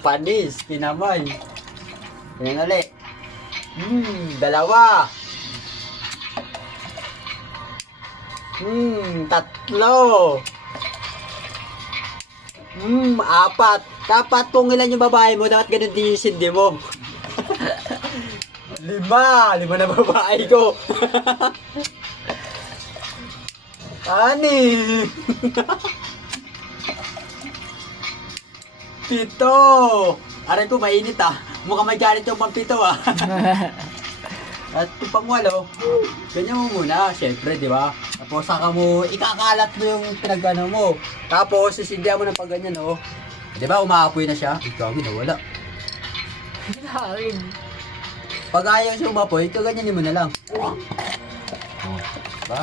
Panis, kinamay. Yan ulit. Dalawa. Tatlo. Apat. Dapat kung ilan yung babae mo, dapat ganun din yung sindi mo. Lima na babae ko. Ani. 7. Aray ko, mainit Mukhang may galit yung pampito At kung pang-8, ganyan mo muna, syempre, di ba? Tapos saka mo, ikakalat mo yung pinagano mo. Tapos, sisindihan mo ng pag ganyan, Di ba, umaapoy na siya? Ikaw, nawala. Pag ayaw siya umapoy, kaganyanin mo na lang. Diba?